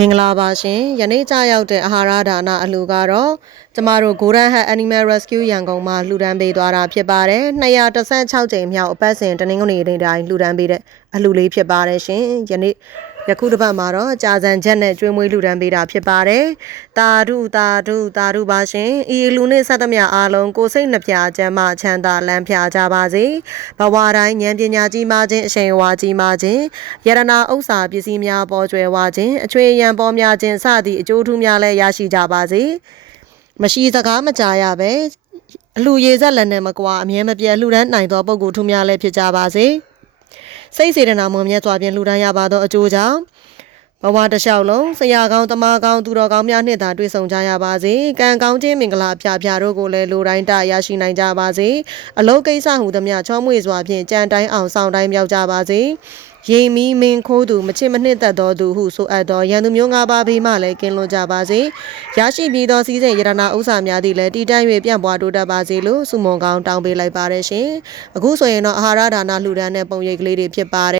မင်္ဂလာပါရှင်ယနေ့ကြာရောက်တဲ့အာဟာရဒါနအလှူကတော့ကျမတို့ Golden Head Animal Rescue ရန်ကုန်မှာလှူဒန်းပေးသွားတာဖြစ်ပါတယ်216ကြိမ်မြောက်အပတ်စဉ်တနင်္ဂနွေနေ့တိုင်းလှူဒန်းပေးတဲ့အလှူလေးဖြစ်ပါတယ်ရှင်ယခုတစ်ပတ်မှာတော့ကြာစံချက်နဲ့ကျွေးမွေးလှူဒန်းပေးတာဖြစ်ပါတယ်တာဓုပါရှင်ဤလူနဲ့ဆက်သမျှအားလုံးကိုစိတ်နှပြချမ်းမချမ်းသာလမ်းဖြာကြပါစေဘဝတိုင်းဉာဏ်ပညာကြီးမားခြင်းအရှိန်အဝါကြီးမားခြင်းယရနာဥစ္စာပစ္စည်းများပေါ်ကျွယ်ဝခြင်းအချွေရန်ပေါ်များခြင်းစသည့်အကျိုးထူးများလည်းရရှိကြပါစေမရှိစကားမကြားရပဲအလှရေဆက်လက်နဲ့မကွာအမြဲမပြတ်လှူဒန်းနိုင်သောပုဂ္ဂိုလ်ထူးများလည်းဖြစ်ကြပါစေစိတ်စေတနာမွန်မြတ်စွာဖြင့်လှူဒန်းရပါသောအကျိုးကြောင့်ဘဝတစ်လျှောက်လုံးဆရာကောင်းတမကောင်းသူတော်ကောင်းများနှင့်သာတွေ့ဆုံကြရပါစေကံကောင်းခြင်းမင်္ဂလာဖြာဖြာတို့ကိုလည်းလူတိုင်းတရရှိနိုင်ကြပါစေအလုံးကိစ္စဟုသမျှချောမွေစွာဖြင့်ကြံတိုင်းအောင်ဆောင်တိုင်းမြောက်ကြပါစေရေမီမင်းခိုးသူမချစ်မနှစ်သက်သောသူဟုဆိုအပ်သောရန်သူမျိုး၅ပါးဘေးမှလည်းကင်းလွတ်ကြပါစေရရှိပြီးသောစည်းစိမ်ယရနာဥစ္စာများသည့်လည်းတည်တံ့၍ပြန့်ပွားတိုးတက်ပါစေလို့ဆုမွန်ကောင်းတောင်းပေးလိုက်ပါရရှင်အခုဆိုရင်တော့အာဟာရဒါနလှူဒန်းတဲ့ပုံရိပ်ကလေးတွေဖြစ်ပါတယ်